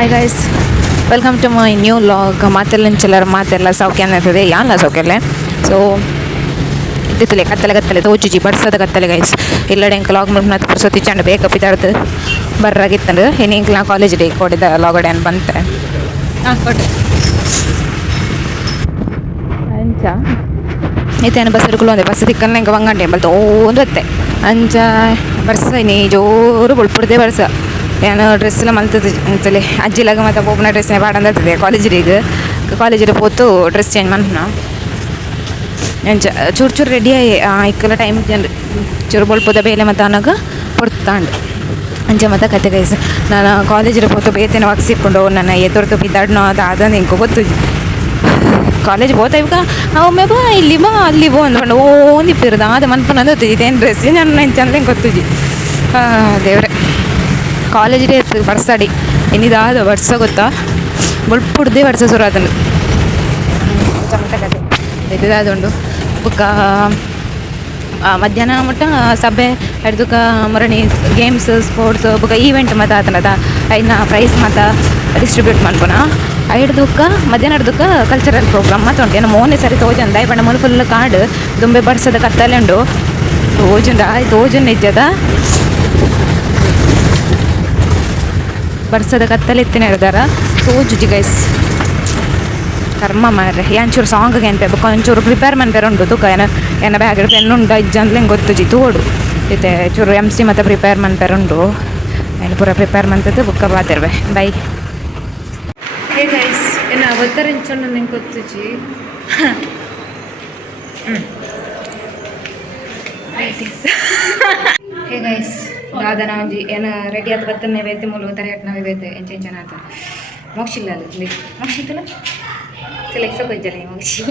Hi guys, welcome to my new vlog. ಮಾತೆಲ್ಲ ಮಾತೆಲ್ಲ ಸೌಖ್ಯ ಅನ್ನಿರ್ತದೆ ಯಾನ ಸೌಖ್ಯಲ್ಲೇ. ಸೊ ಇದ್ದಿತ್ತಲೆ ಕತ್ತಲೆ ತೋಚುಜಿ ಬಡ್ಸದ ಕತ್ತಲೆ ಗೈಸ್. ಇಲ್ಲಡೆ ಎಂಕ ಲಾಗ್ ಮಾಡ್ತು ಪುರ್ಸೊತ್ತಿ ಚಂಡ ಬೇಕಪ್ ಇದ್ದಾಡ್ದು ಬರ್ರಾಗಿತ್ತಂಡು ಇನ್ನು ಇಂಕ ನಾ ಕಾಲೇಜ್ ಡೇ ಕೊಡಿದ ಲಾಗಡೆ ಅನ್ ಬಂತೆ ಕೊಟ್ಟೆ ಅಂಚ ಇತ್ತೇನು ಬಸ್ ಹಿಡ್ಕೊಳ್ಳೋ ಅಂದೆ ಬಸ್ ತಿಕ್ಕಲ್ಲ ಇಂಕ ಬಂಗಂಟೆ ಎಂಬಲ್ ತೊಂದು ಬತ್ತೆ ಅಂಚ ಬರ್ಸ ನೀ ಜೋರು ಬುಳ್ಪುಡ್ದೆ ಬರ್ಸ ಏನು ಡ್ರೆಸ್ ಎಲ್ಲ ಮಲ್ತದೆ ಅಂತಲೇ ಅಜ್ಜಿಲಾಗ ಮತ್ತು ಒಬ್ಬನ ಡ್ರೆಸ್ನೇ ಬಾಡ ಅಂತದೆ ಕಾಲೇಜಿಗೆ ಪೋತು ಡ್ರೆಸ್ ಚೇಂಜ್ ಮಾಡ್ನ ಎಂಚ ಚೂರು ರೆಡಿ ಆಗಿ ಇಕ್ಕಲ್ಲ ಟೈಮ್ ಚೂರು ಬೊಳ್ಪುದ ಬೇಲೆ ಮತ್ತು ಅನ್ನಾಗ ಪೊಡ್ತಾಂಡು ಅಂಚೆ ಮತ್ತು ಕತೆ ಗೈಸ್. ನಾನು ಕಾಲೇಜಿಗೆ ಪೋತು ಬೇತೇನೆ ಒಗ್ಸಿಕೊಂಡು ನನ್ನ ಎದುರ್ದು ಬಿದ್ದಾಡ್ನೋ ಅದಂದು ಹಿಂಗೆ ಗೊತ್ತು ಕಾಲೇಜ್ ಹೋತ ಇವಾಗ ಒಮ್ಮೆ ಬಾ ಇಲ್ಲಿ ಬಾ ಅಲ್ಲಿ ಬೋ ಅಂದ್ಕೊಂಡು ಓಂದಿಪ್ಪಿರೋದು ಅದು ಮನ್ಪನಂದು ಇದೇನು ಡ್ರೆಸ್ ನಾನು ನೆಂಚಂದ್ರೆ ಹಿಂಗೆ ಗೊತ್ತುಜಿ ದೇವ್ರೆ ಕಾಲೇಜ್ ಡೇ ಇರ್ತದೆ ಬರ್ಸಾಡಿ ಇನ್ನಿದಾದ ವರ್ಷ ಗೊತ್ತಾ ಬುಳ್ಪುಡ್ದೇ ವರ್ಷ ಶುರು ಅದನ್ನು ಚಮಟ ಕತೆ ಇದಾದುಂಡು ಬುಕ್ಕ ಮಧ್ಯಾಹ್ನ ಮಟ್ಟ ಸಭೆ ಹಿಡ್ದುಕ ಮರಣಿ ಗೇಮ್ಸ್ ಸ್ಪೋರ್ಟ್ಸ್ ಬುಕ್ಕ ಈವೆಂಟ್ ಮತ್ತು ಆತನದ ಐದನ್ನ ಪ್ರೈಸ್ ಮತ್ತು ಡಿಸ್ಟ್ರಿಬ್ಯೂಟ್ ಮಾಡ್ಕೊಣ ಹಿಡ್ದುಕ ಮಧ್ಯಾಹ್ನ ಹಿಡ್ದುಕ ಕಲ್ಚರಲ್ ಪ್ರೋಗ್ರಾಮ್ ಮತ್ತು ಉಂಟು ಏನೋ ಮೋನೆ ಸರಿ ತೋಜಂದ ಬಣ್ಣ ಮೂಲ ಫುಲ್ ಕಾಡು ದುಂಬೆ ಬಡ್ಸದ ಕತ್ತಲೆ ಉಂಡು ತೋಜುಂಡು ನಿಜದ ಬರ್ಸದ ಕತ್ತಲೆ ಎತ್ತಿನ ಹಿಡ್ದಾರ ತೋಜುಜಿ ಗೈಸ್ ಕರ್ಮ ಮಾರ್ರೆ ಒಂಚೂರು ಸಾಂಗ್ಗೆ ಅನ್ಬೇಕು ಒಂಚೂರು ಪ್ರಿಪೇರ್ ಮಾಡ್ತಾರೆ ಉಂಟು ತುಕ ಏನ ಬ್ಯಾಗ್ ಪೆನ್ ಉಂಟು ಇಜ್ಜ ಅಂತ ಗೊತ್ತುಜಿ ತೋಡು ಇದೆ ಚೂರು MC ಮತ್ತು ಪ್ರಿಪೇರ್ ಮಾಡ್ತಾರೆ ಉಂಟು ಏನು ಪೂರ ಪ್ರಿಪೇರ್ ಮಾಡ್ತದೆ ಬುಕ್ಕ ಬಾತಿರ್ವೆ ಬೈ. ಹೇ ಗೈಸ್ ಏನು ಅವತ್ತರ ಇಂಚೊಂಡು ನಂಗೆ ಗೊತ್ತುಜಿ ಹೇ ಗೈಸ್ ದಾದನ ಒಂಜಿ ಏನು ರೆಡಿ ಆದ ಬತ್ತನ್ನೇ ಬೇತೆ ಮೂಲ ತರೆಯಟ್ ನಾವು ಬೇತೆ ಎಂಚೆಂಚನ ಆತ ಮೋಕ್ಷಿಲ್ಲ ಅಲ್ಲಿ ಮೋಕ್ಷಿತ್ತಲ್ಲ ಸೆಲೆಕ್ಟ್ ಕೊಜ್ಜಲ್ಲ ಮೋಕ್ಷಿ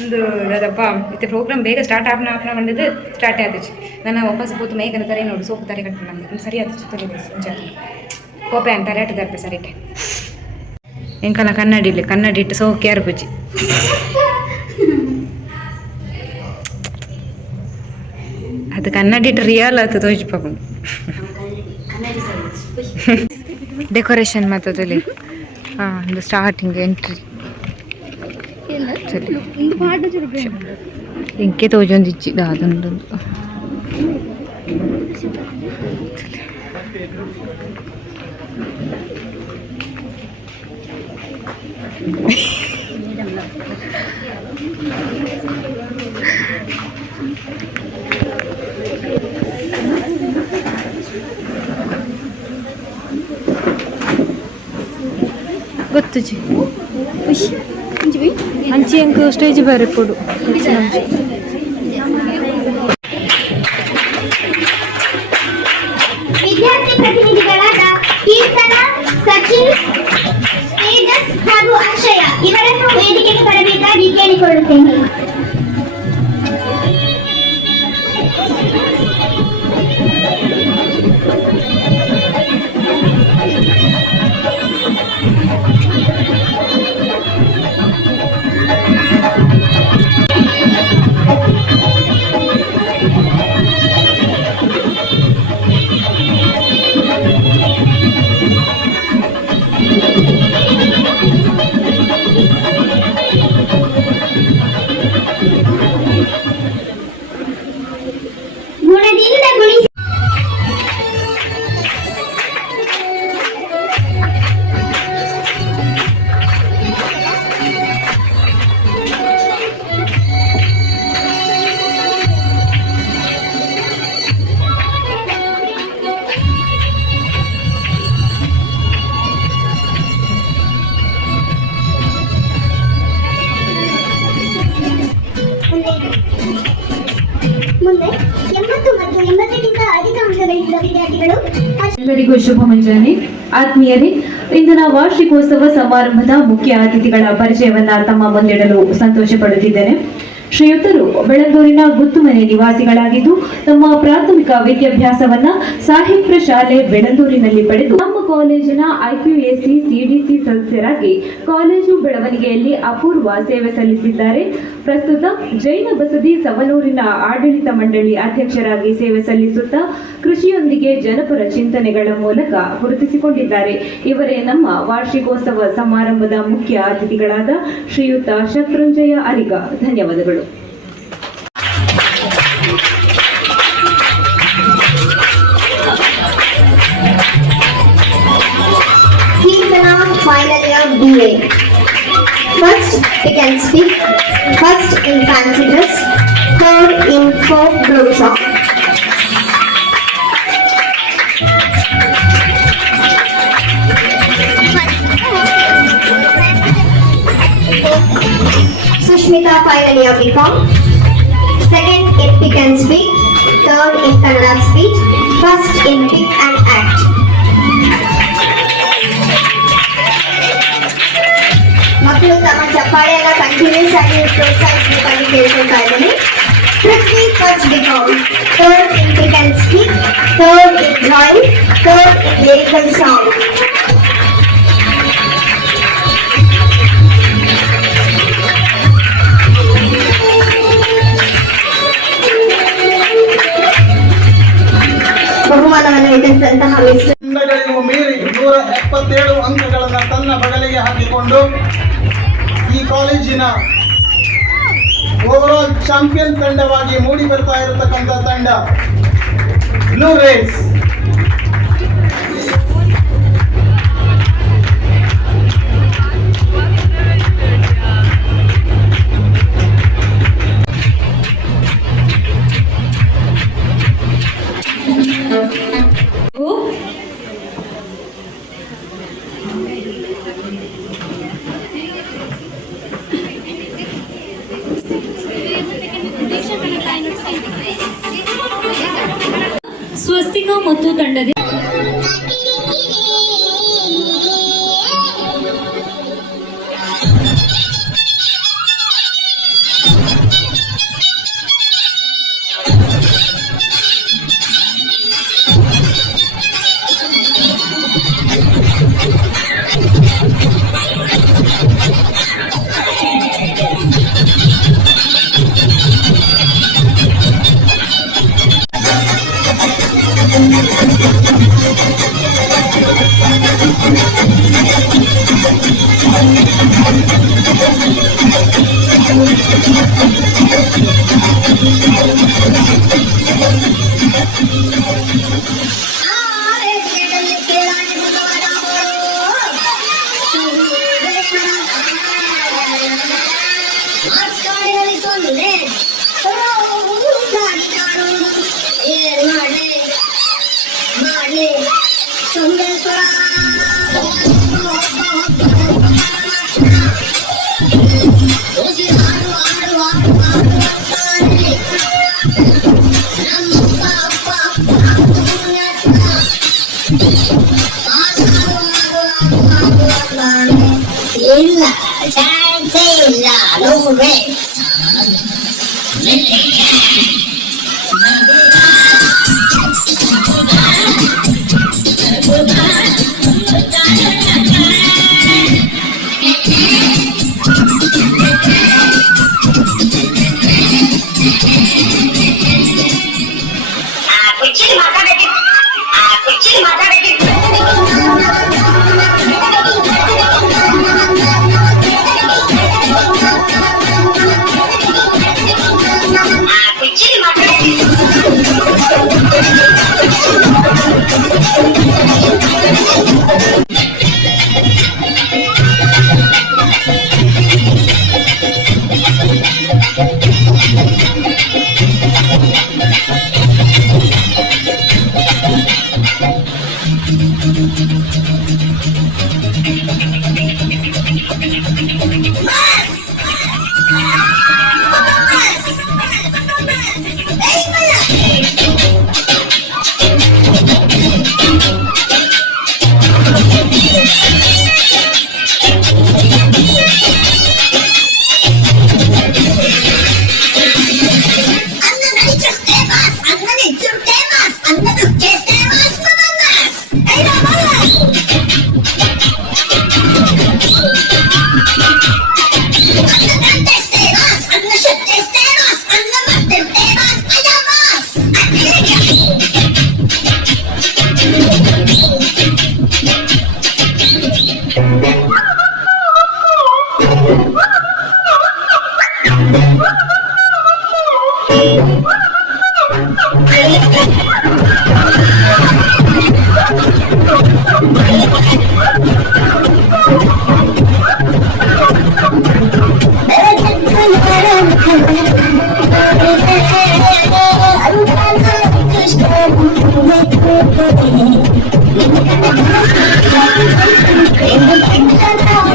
ಒಂದು ಅದಪ್ಪ ಇತ್ತೆ ಪ್ರೋಗ್ರಾಮ್ ಬೇಗ ಸ್ಟಾರ್ಟ್ ಆಪ್ನ ಬಂದಿದ್ದು ಸ್ಟಾರ್ಟ್ ಆದಿச்சு ನಾನು ವಾಪಸ್ ಕೂತು ಮೇಗನ ತರೆ ನೋಡು ಸೋಪು ತರೆ ಕಟ್ಟು ನಮಗೆ ಸರಿ ಆದಿச்சு ತೊಲೆ ಕೋಪೆ ಅಂತ ತರೆ ಇಟ್ಟಿದ್ದಾರೆ ಸರಿಟೆ ಎಂಕನ ಕನ್ನಡಿ ಇಟ್ಟು ಸೋಕೆ ಅರ್ಬುಜಿ ಅದು ಕನ್ನಡಿ ಇಟ್ಟು ರಿಯಲ್ ಆಯ್ತು ತೋಜಿ ಪಾಕೊಂಡು ಡೆಕೋರೇಷನ್ ಮಾತದಲ್ಲಿ ಒಂದು ಸ್ಟಾರ್ಟಿಂಗ್ ಎಂಟ್ರಿ ಇಂಕೆ ತೋಜೊಂದು ಇಚ್ಚಿದ ಅದೊಂದು ಗೊತ್ತುಜಿ ಅಂಚಿ ಅಂಕ ಸ್ಟೇಜ್ ಬೇರೆ ಕೊಡು ವಿದ್ಯಾರ್ಥಿ ಪ್ರತಿನಿಧಿಗಳಾದ ಕೀರ್ತನ, ಸಚಿನ್, ತೇಜಸ್ ಹಾಗೂ ಅಕ್ಷಯ ಇವರನ್ನು ವೇದಿಕೆಗೆ ಬರಬೇಕಾಗಿ ಕೇಳಿಕೊಳ್ಳುತ್ತೇನೆ. ಗುಣದಿಂದ ಗುಣಿಸಿ ಮುಂದೆ 80 ಮತ್ತು 80ಕ್ಕಿಂತ ಅಧಿಕ ಅಂಕ ಗಳಿಸಿದ ವಿದ್ಯಾರ್ಥಿಗಳು. ಎಲ್ಲರಿಗೂ ಶುಭ ಮುಂಜಾನೆ ಆತ್ಮೀಯರೇ. ಇಂದಿನ ವಾರ್ಷಿಕೋತ್ಸವ ಸಮಾರಂಭದ ಮುಖ್ಯ ಅತಿಥಿಗಳ ಪರಿಚಯವನ್ನ ತಮ್ಮ ಮುಂದಿಡಲು ಸಂತೋಷ ಪಡುತ್ತಿದ್ದೇನೆ. ಶ್ರೀಯುತರು ಬೆಳಂದೂರಿನ ಗುತ್ತುಮನೆ ನಿವಾಸಿಗಳಾಗಿದ್ದು ತಮ್ಮ ಪ್ರಾಥಮಿಕ ವಿದ್ಯಾಭ್ಯಾಸವನ್ನ ಸಾಹಿತ್ಯ ಶಾಲೆ ಬೆಳಂದೂರಿನಲ್ಲಿ ಪಡೆದು ನಮ್ಮ ಕಾಲೇಜಿನ IQAC CDC ಸದಸ್ಯರಾಗಿ ಕಾಲೇಜು ಬೆಳವಣಿಗೆಯಲ್ಲಿ ಅಪೂರ್ವ ಸೇವೆ ಸಲ್ಲಿಸಿದ್ದಾರೆ. ಪ್ರಸ್ತುತ ಜೈನ ಬಸದಿ ಸವನೂರಿನ ಆಡಳಿತ ಮಂಡಳಿ ಅಧ್ಯಕ್ಷರಾಗಿ ಸೇವೆ ಸಲ್ಲಿಸುತ್ತಾ ಕೃಷಿಯೊಂದಿಗೆ ಜನಪರ ಚಿಂತನೆಗಳ ಮೂಲಕ ಗುರುತಿಸಿಕೊಂಡಿದ್ದಾರೆ. ಇವರೇ ನಮ್ಮ ವಾರ್ಷಿಕೋತ್ಸವ ಸಮಾರಂಭದ ಮುಖ್ಯ ಅತಿಥಿಗಳಾದ ಶ್ರೀಯುತ ಶತ್ರುಂಜಯ ಅಲಿಗ. ಧನ್ಯವಾದಗಳು. Final year BA. First, we can speak. First in fancy dress, third in folk group song. Sushmita, final year BCom. Second in pick and speak, third in Kannada speech, first in pick and act. ಮಕ್ಕಳು ತಮ್ಮ ಚಪ್ಪಾಳೆಲ್ಲ continuous ಆಗಿ ಪ್ರೋತ್ಸಾಹಿಸಬೇಕಾಗಿ ಕೇಳ್ಕೊಳ್ತಾ ಇದ್ದೀನಿ. Prithvi first BCom, third in pick and speak, third in drawing, third in lyrical song. ಬಹುಮಾನವನ್ನು ವಿತರಿಸಿದಂತಹ mister ಮೀರಿ 177 ಅಂಕಗಳನ್ನು ತನ್ನ ಬಗಲಿಗೆ ಹಾಕಿಕೊಂಡು ಈ ಕಾಲೇಜಿನ ಓವರಾಲ್ ಚಾಂಪಿಯನ್ ತಂಡವಾಗಿ ಮೂಡಿ ಬರ್ತಾ ಇರತಕ್ಕಂಥ ತಂಡ ಬ್ಲೂ ರೇಸ್. ಸ್ವಸ್ತಿಕ ಮತ್ತು ತಂಡದ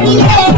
Come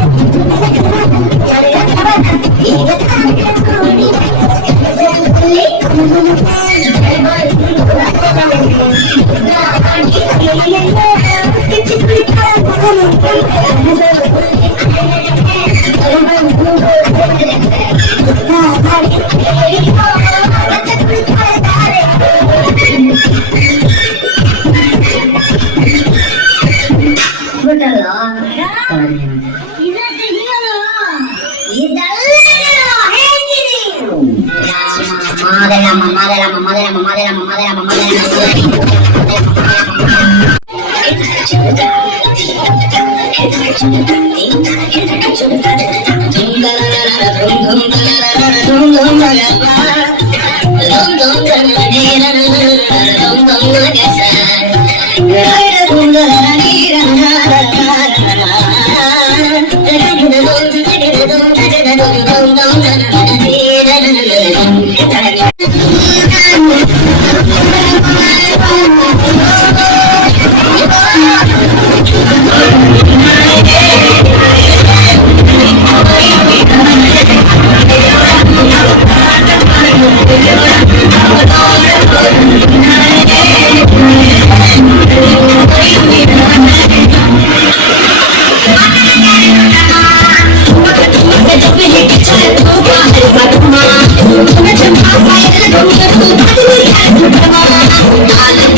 on.